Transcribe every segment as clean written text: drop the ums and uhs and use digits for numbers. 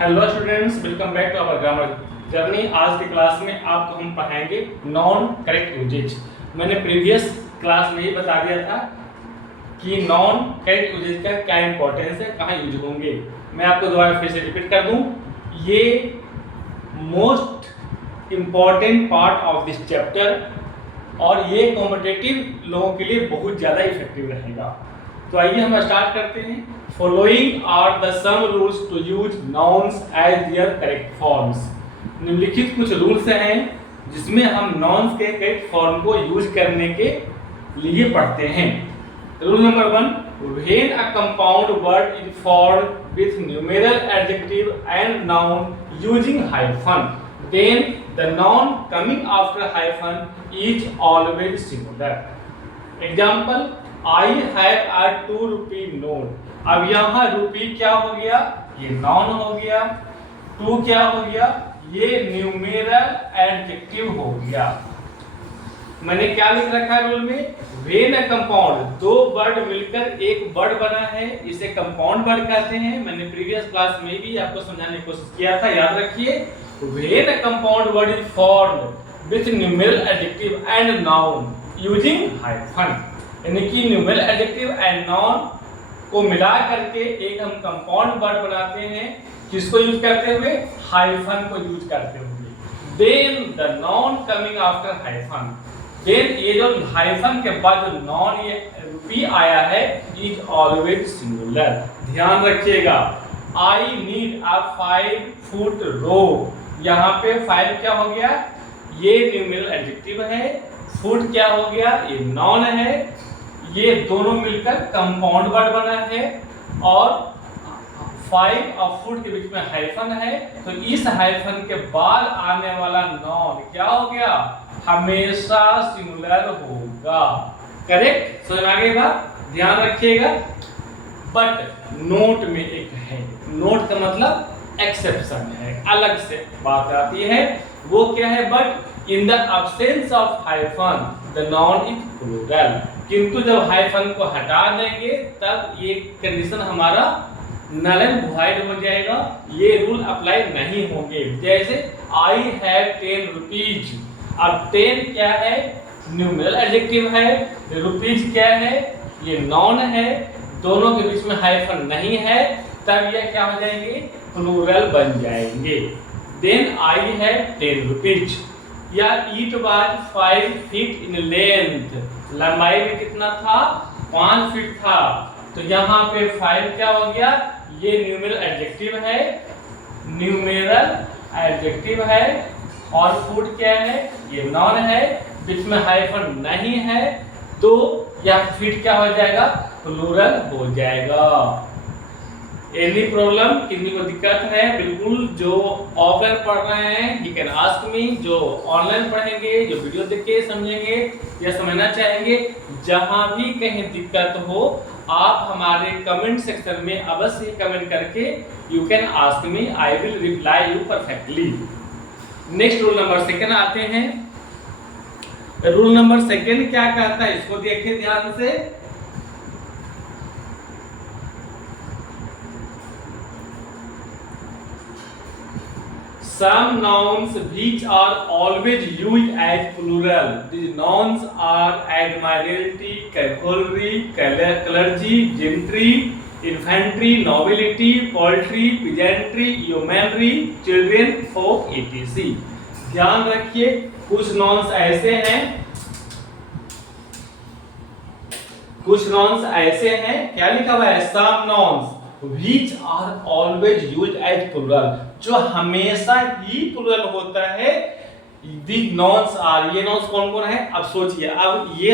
Hello students, welcome back to our grammar journey. आज की class में आपको हम पढ़ाएंगे नॉन करेक्ट यूजेज। मैंने प्रीवियस क्लास में ही बता दिया था कि नॉन करेक्ट यूजेज का क्या इंपॉर्टेंस है, कहाँ यूज होंगे। मैं आपको दोबारा फिर से रिपीट कर दूं, ये most important part of this chapter और ये कॉम्पिटिटिव लोगों के लिए बहुत ज़्यादा इफेक्टिव रहेगा। तो आइए हम स्टार्ट करते हैं। Following are the some rules to use nouns as their correct forms. निम्नलिखित कुछ रूल्स हैं जिसमें हम नाउन्स के करेक्ट फॉर्म को यूज करने के लिए पढ़ते हैं। Rule number 1, when a compound word is formed with numeral adjective and noun using hyphen, then the noun coming after hyphen is always singular. Example, I have a 2 rupee note. अब यहाँ रुपी क्या हो गया, ये नाउन हो गया। 2 क्या हो गया, ये न्यूमेरल एडजेक्टिव हो गया। मैंने क्या लिख रखा है रूल में, व्हेन अ कंपाउंड, 2 वर्ड मिलकर एक वर्ड बना है, इसे कंपाउंड वर्ड कहते हैं। मैंने प्रीवियस क्लास में भी आपको समझाने की कोशिश किया था, याद रखिए। When a compound word is formed with numeral adjective and noun using hyphen, यानी कि न्यूमेरल एडजेक्टिव एंड नाउन को मिला करके एक हम कंपाउंड वर्ड बनाते हैं। किसको यूज करते हुए, हाइफन को यूज करते हुए। Then the noun coming after hyphen, then ये जो हाइफन के बाद जो नाउन ये रुपी आया है इज ऑलवेज सिंगुलर। ध्यान रखिएगा, आई नीड अ 5 फुट रोप। यहाँ पे 5 क्या हो गया, ये न्यूमेरल एडजेक्टिव है। फुट क्या हो गया, ये नाउन है। ये दोनों मिलकर कंपाउंड वर्ड बना है और 5 और फुट के बीच में हाइफन है, तो इस हाइफन के बाद आने वाला नाउन क्या हो गया, हमेशा सिंगुलर होगा। करेक्ट, समझ आ गई बात, ध्यान रखिएगा। बट नोट में एक है, नोट का मतलब एक्सेप्शन है, अलग से बात आती है। वो क्या है, but in the absence of hyphen the noun is plural. किंतु जब हाइफन को हटा देंगे तब ये कंडीशन हमारा नल एंड वॉइड हो जाएगा, ये रूल अप्लाई नहीं होंगे। जैसे आई हैव 10 रुपीज। अब 10 क्या है, न्यूमेरल एडजेक्टिव है, रुपीज क्या है, ये नाउन है, दोनों के बीच में हाइफन नहीं है, तब ये क्या हो जाएंगे, प्लूरल बन जाएंगे। Then I have 10 rupees. या it was 5 feet in length, लंबाई में कितना था, 5 फीट था। तो यहाँ पे 5 क्या हो गया, ये न्यूमेरल एडजेक्टिव है, न्यूमेरल एडजेक्टिव है, और फुट क्या है, ये नाउन है, बीच में हाइफन नहीं है, तो यह फीट क्या हो जाएगा, प्लूरल हो जाएगा। एनी प्रॉब्लम, किसी को दिक्कत है, बिल्कुल जो ऑफलाइन पढ़ रहे हैं यू कैन आस्क मी, जो ऑनलाइन पढ़ेंगे, जो वीडियो देख के समझेंगे या समझना चाहेंगे, जहां भी कहीं दिक्कत हो आप हमारे कमेंट सेक्शन में अवश्य कमेंट करके you can ask me, I will reply you perfectly. Next rule number 2 आते हैं। रूल नंबर 2 क्या कहता है, इसको देखिए ध्यान से। Some nouns which are always used as plural. These nouns are admiralty, cavalry, clergy, gentry, infantry, nobility, poultry, peasantry, yeomanry, children, folk, etc. ध्यान रखिए, कुछ nouns ऐसे हैं, क्या लिखा हुआ है, some nouns which are always used as plural, जो हमेशा ही प्लूरल होता है। These nouns are, ये nouns कौन कौन है, अब सोचिए। अब ये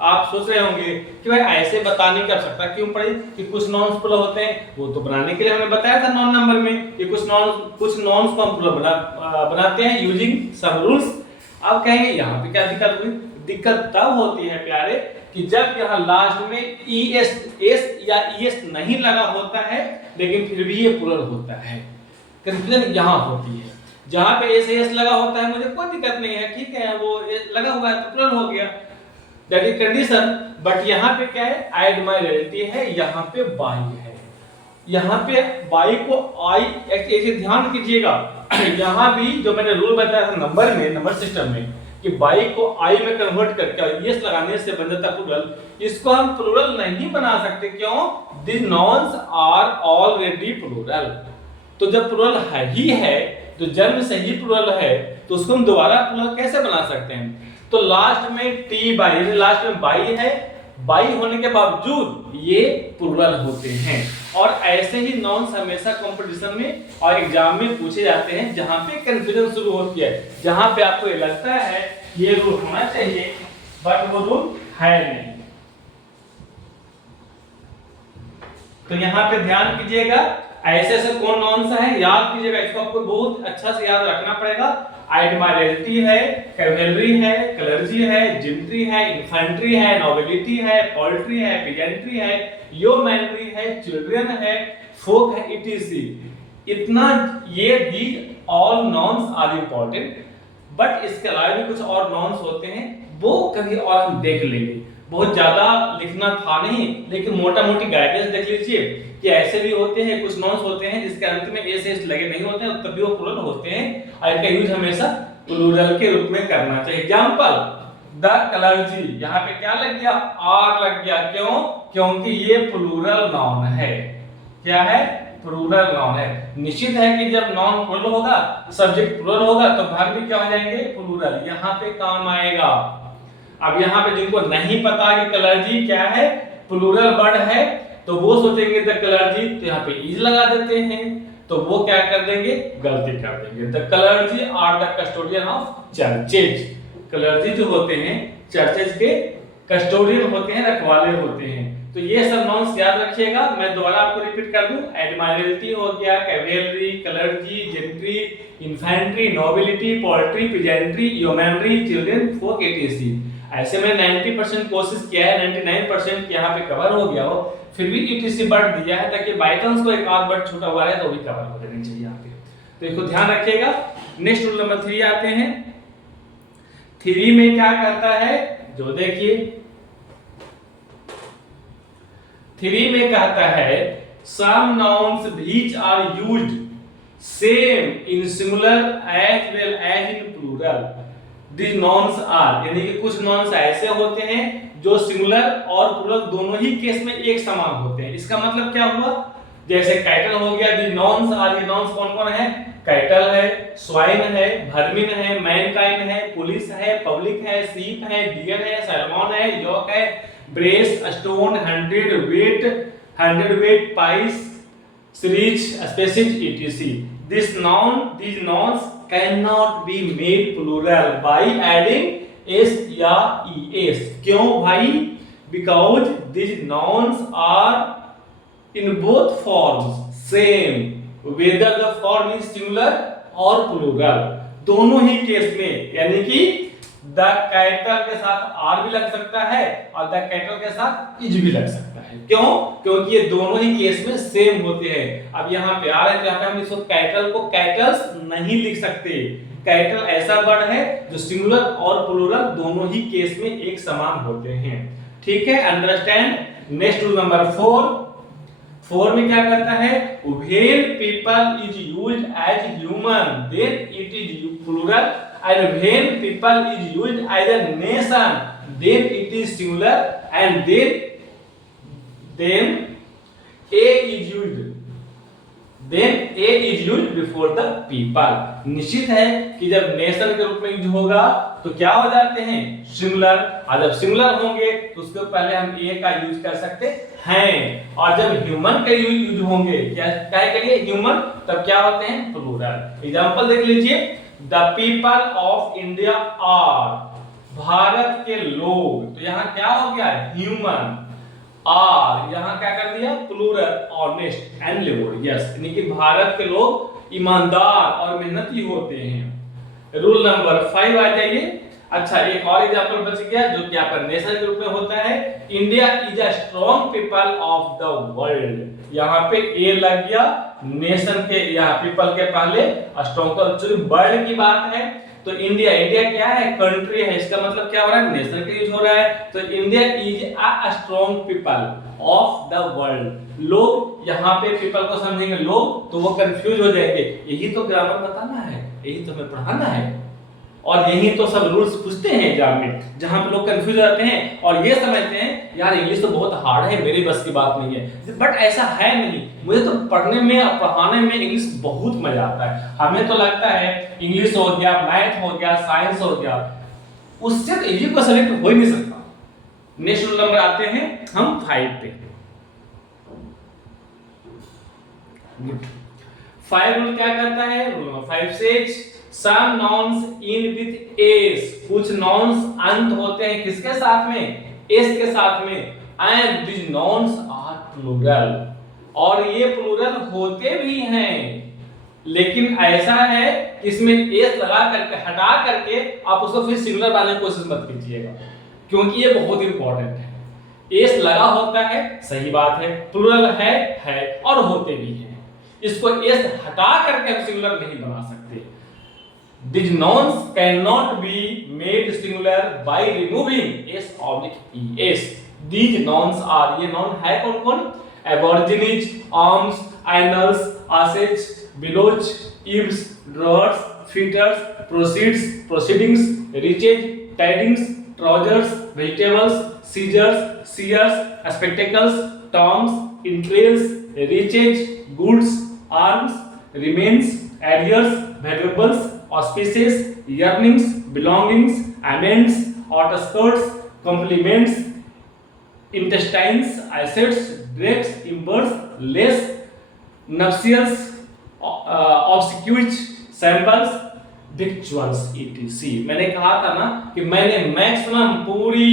आप सोच रहे होंगे कि भाई ऐसे बताने की आवश्यकता क्यों पड़ी कि कुछ नॉन्स प्लूरल होते हैं, वो तो बनाने के लिए हमने बताया था नॉन नंबर में कि कुछ नॉन्स को हम प्लूरल बनाते हैं यूजिंग सम रूल्स। अब कहेंगे यहाँ पे क्या दिक्कत हुई, दिक्कत तब होती है प्यारे कि जब यहाँ लास्ट में एस या ईएस नहीं लगा होता है लेकिन फिर भी ये प्लूरल होता है। कंफ्यूजन यहाँ होती है, जहाँ पे एस लगा होता है मुझे कोई दिक्कत नहीं है, ठीक है, वो लगा हुआ है तो प्लूरल हो गया, दैट इज कंडीशन। बट यहाँ पे क्या है, एडमायरेबिलिटी है, यहाँ पे बाई है। यहाँ पे बाई को आई, ऐसे ध्यान कीजिएगा यहाँ भी जो मैंने रूल बताया था नंबर में, नंबर सिस्टम में, कि बाई को आई में कन्वर्ट करके यस लगाने से बन जाता प्लूरल, इसको हम प्लूरल नहीं बना सकते। क्यों? This nouns are already plural. तो जब प्लूरल है ही है, तो जन्म से ही प्लूरल है, तो उसको हम दोबारा प्लूरल कैसे बना सकते हैं? तो लास्ट में टी बाई, यानी लास्ट में बाई है, बाई होने के बावजूद ये प्लूरल होते हैं। और ऐसे ही नॉन्स हमेशा कंपटीशन में और एग्जाम में पूछे जाते हैं, जहां पे कंफ्यूजन शुरू होती है, जहां पे आपको ये लगता है ये रूल होना चाहिए बट वो रूल है नहीं। तो यहाँ पे ध्यान कीजिएगा, ऐसे ऐसे कौन नॉन्स है याद कीजिएगा, इसको आपको बहुत अच्छा से याद रखना पड़ेगा। एडमायरल्टी है, कैवेलरी है, क्लर्जी है, जिंट्री है, इन्फेंट्री है, नोबिलिटी है, पोल्ट्री है, पीजेंट्री है, योमैनरी है, चिल्ड्रन है, फोक है, इटीसी। इतना ये these all nouns are important, but इसके अलावा भी कुछ और नॉन्स होते हैं, वो कभी और हम देख लेंगे। बहुत ज्यादा लिखना था नहीं, लेकिन मोटा मोटी गाइडेंस देख लीजिए कि ऐसे भी होते हैं, कुछ नॉन्स होते हैं जिसके अंत में एस एस लगे नहीं होते हैं, तभी वो प्लूरल होते हैं, और इनका यूज हमेशा प्लूरल के रूप में करना चाहिए। एग्जांपल, द क्लर्जी, यहाँ पे क्या लग गया? आर लग गया। क्यों? क्योंकि ये प्लूरल नाउन है। क्या है? प्लूरल नाउन है। निश्चित है कि जब नाउन प्लूरल होगा, सब्जेक्ट प्लूरल होगा, तो वर्ब भी क्या हो जाएंगे? प्लूरल। यहाँ पे काम आएगा। अब यहाँ पे जिनको नहीं पता कि क्लर्जी क्या है, प्लूरल वर्ड है, तो वो सोचेंगे द क्लर्जी, तो यहाँ पे इज लगा देते हैं, तो वो क्या कर देंगे? गलती कर देंगे। The clergy are the custodian of churches. Clergy जो होते हैं चर्चेज के कस्टोडियन होते हैं, रखवाले होते हैं। तो ये सब नाउन्स याद रखिएगा। मैं दोबारा आपको रिपीट कर दूं, एडमायरल्टी हो गया, cavalry, clergy, gentry, infantry, nobility, poultry, peasantry, yeomanry, children, folk, etc. ऐसे में 90% कोशिश किया है, 99% यहाँ पे कवर हो गया हो, फिर भी ईटीसी वर्ड दिया है ताकि बाय चांस कोई एक आध वर्ड छूटा हुआ है तो भी कवर हो जानी चाहिए यहाँ पे। तो इसको ध्यान रखिएगा। नेक्स्ट रूल नंबर 3 आते हैं। 3 में क्या करता है, जो देखिए 3 में कहता है some nouns which are used same in singular as well as in plural, these nouns are, यानी कि कुछ nouns ऐसे होते हैं जो सिंगुलर और प्लूरल दोनों ही केस में एक समान होते हैं। इसका मतलब क्या हुआ? जैसे कैटल हो गया, दी नॉन्स आर, ये नॉन्स कौन कौन है? कैटल है, स्वाइन है, वर्मिन है, मैनकाइंड है, पुलिस है, पब्लिक है, शीप है, डियर है, सैलमन है, यॉक है, brace, stone, 100 weight, pice, series, species, etc. These nouns cannot be made plural by adding s या es. क्यों भाई? Because these nouns are in both forms same, whether the form is singular or plural, दोनों ही case में, यानी कि the cattle के साथ are भी लग सकता है और द कैटल के साथ इज भी लग सकता है। क्यों? क्योंकि ये दोनों ही केस में सेम होते हैं। अब यहाँ पे आ रहा है, तो यहाँ पे हम इसको कैटल को कैटल्स नहीं लिख सकते। कैटल ऐसा वर्ड है जो सिंगुलर और प्लूरल दोनों ही केस में एक समान होते हैं। ठीक है, अंडरस्टैंड। नेक्स्ट रूल नंबर 4 में क्या करता है? When people is used as human then it is plural, and when people is used as a nation then it is singular, and then a is used before the people। निश्चित है कि जब nation के रूप में use होगा तो क्या हो जाते हैं? सिंगुलर। और जब सिंगुलर होंगे तो उसके पहले हम ए का यूज कर सकते हैं, और जब ह्यूमन के यूज होंगे, क्या के लिए? ह्यूमन, तब क्या होते हैं? प्लूरल। एग्जांपल देख लीजिए, the people of India are, Bharat के लोग, तो यहाँ क्या हो गया? ह्यूमन। आर यहाँ क्या कर दिया? प्लूरल, ऑनेस्ट एंड लेबोरियस, यानी कि भारत के लोग ईमानदार और मेहनती होते हैं। रूल नंबर 5 आ जाइए। अच्छा, एक और एग्जांपल बच गया जो कि यहाँ पर नेशन के रूप में होता है। India is a strong people of the world, यहाँ पे ए लग गया, नेशन के यहाँ पीपल के पहले स्ट्रॉन्ग, तो एक्चुअली वर्ल्ड की बात है। तो इंडिया क्या है? कंट्री है, इसका मतलब क्या हो रहा है? नेशन का यूज हो रहा है। तो India is a strong people, of the world. लोग यहाँ पे पीपल को समझेंगे लोग तो वो कंफ्यूज हो जाएंगे, यही तो ग्रामर बताना है, यही तो हमें पढ़ाना है, और यही तो सब रूल्स पूछते हैं एग्जाम में, जहां पे लोग कंफ्यूज रहते हैं और ये समझते हैं यार इंग्लिश तो बहुत हार्ड है, मेरी बस की बात नहीं है। बट ऐसा है नहीं, मुझे तो पढ़ने में और पढ़ाने में इंग्लिश बहुत मजा आता है। हमें तो लगता है इंग्लिश हो गया, मैथ हो गया, साइंस हो गया, उससे तो इजी को सेलेक्ट हो ही नहीं सकता। नेक्स्ट रूल नंबर आते हैं हम 5 पे। 5 रूल क्या कहता है? Rule number 5 says some nouns end with s, कुछ nouns अंत होते हैं किसके साथ में? s के साथ में, and these nouns are plural, और ये प्लूरल होते भी हैं, लेकिन ऐसा है कि इसमें s लगा करके हटा करके आप उसको फिर सिंगुलर बनाने की कोशिश मत कीजिएगा, क्योंकि ये बहुत इंपॉर्टेंट है। s लगा होता है सही बात है, प्लूरल है और होते भी हैं, इसको s हटा करके हम सिंगुलर नहीं बना सकते। These nouns cannot be made singular by removing s oblique es. These nouns are, ये noun है कौन कौन? Aborigines, arms, annals, assets, beloch, ibs, drawers, feeders, proceeds, proceedings, riches, tidings, trousers, vegetables, scissors, seers, spectacles, tombs, entrails, riches, goods, arms, remains, arrears, valuables, auspices, yearnings, belongings, amends, outskirts, compliments, intestines, assets, drapes, imbers, lace, nuptials, obsequies, samples, victuals, etc. मैंने कहा था ना कि मैंने maximum पूरी,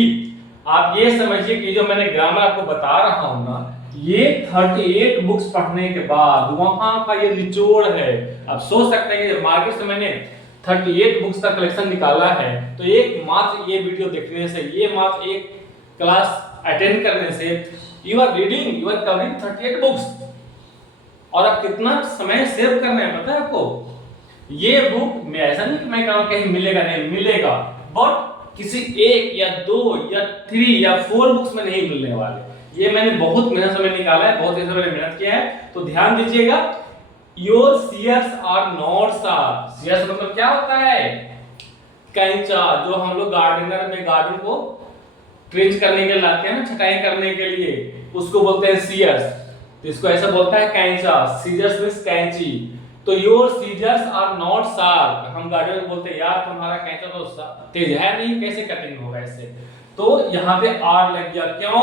आप ये समझिए कि जो मैंने ग्रामर आपको बता रहा हूं ना, ये 38 बुक्स पढ़ने के बाद वहां का ये निचोड़ है। अब सोच सकते हैं कि मार्केट से मैंने 38 बुक्स का कलेक्शन निकाला है, तो एक मात्र ये वीडियो देखने से, ये मात्र एक क्लास अटेंड करने से you are reading, you are covering 38 books, और आप कितना समय सेव कर रहे हैं पता है आपको? ये बुक मैं ऐसा नहीं कि मैं कहूं कहीं मिलेगा, नहीं मिलेगा, बट किसी एक या 2 या 3 या 4 बुक्स में नहीं मिलने वाले। ये मैंने बहुत मेहनत समय निकाला है, बहुत ऐसे मैंने मेहनत किया है, तो ध्यान दीजिएगा। Your shears are not sharp. Shears मतलब क्या होता है? कैंचा, जो हम लोग गार्डनर में गार्डन को ट्रिम करने के लिए लाते हैं ना, छटाई करने के लिए, उसको बोलते हैं सीयर्स, तो इसको ऐसा बोलता है कैंचा। सीजर्स मींस कैंची। तो your scissors are not sharp, हम गार्डनर को बोलते हैं यार तुम्हारा कैंचा तो तेज है नहीं, कैसे कटिंग होगा इससे? तो यहाँ पे आर लग गया, क्यों?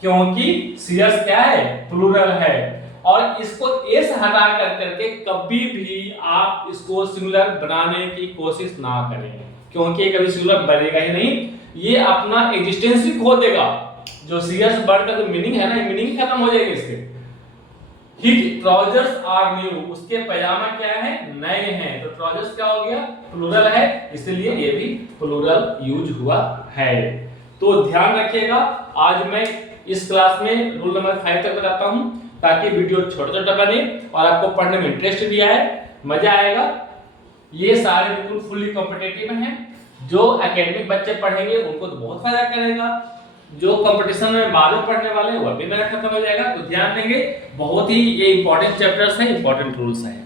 क्योंकि सीयर्स क्या है? प्लूरल है, और इसको एस हटा करके कभी भी आप इसको सिंगुलर बनाने की कोशिश ना करें, क्योंकि कभी सिंगुलर बनेगा ही नहीं, ये अपना एग्जिस्टेंस ही खो देगा। जो सीयर्स वर्ड का जो मीनिंग है ना, मीनिंग खत्म हो जाएगी इसके। हिज ट्राउजर्स आर न्यू, उसके पैजामा क्या है? नए हैं। तो ट्राउजर्स क्या हो गया? प्लूरल है, इसलिए ये भी प्लूरल यूज हुआ है। तो ध्यान रखिएगा, आज मैं इस क्लास में रूल नंबर 5 तक बताता हूं, ताकि वीडियो छोटा-छोटा बने और आपको पढ़ने में इंटरेस्ट भी आए, मजा आएगा। ये सारे बिल्कुल फुली कॉम्पिटिटिव हैं, जो एकेडमिक बच्चे पढ़ेंगे उनको तो बहुत फायदा करेगा, जो कंपटीशन में बाद में पढ़ने वाले हैं वो भी मेरा खत्म हो जाएगा। तो ध्यान देंगे, बहुत ही ये इंपॉर्टेंट चैप्टर्स हैं, इंपॉर्टेंट रूल्स हैं।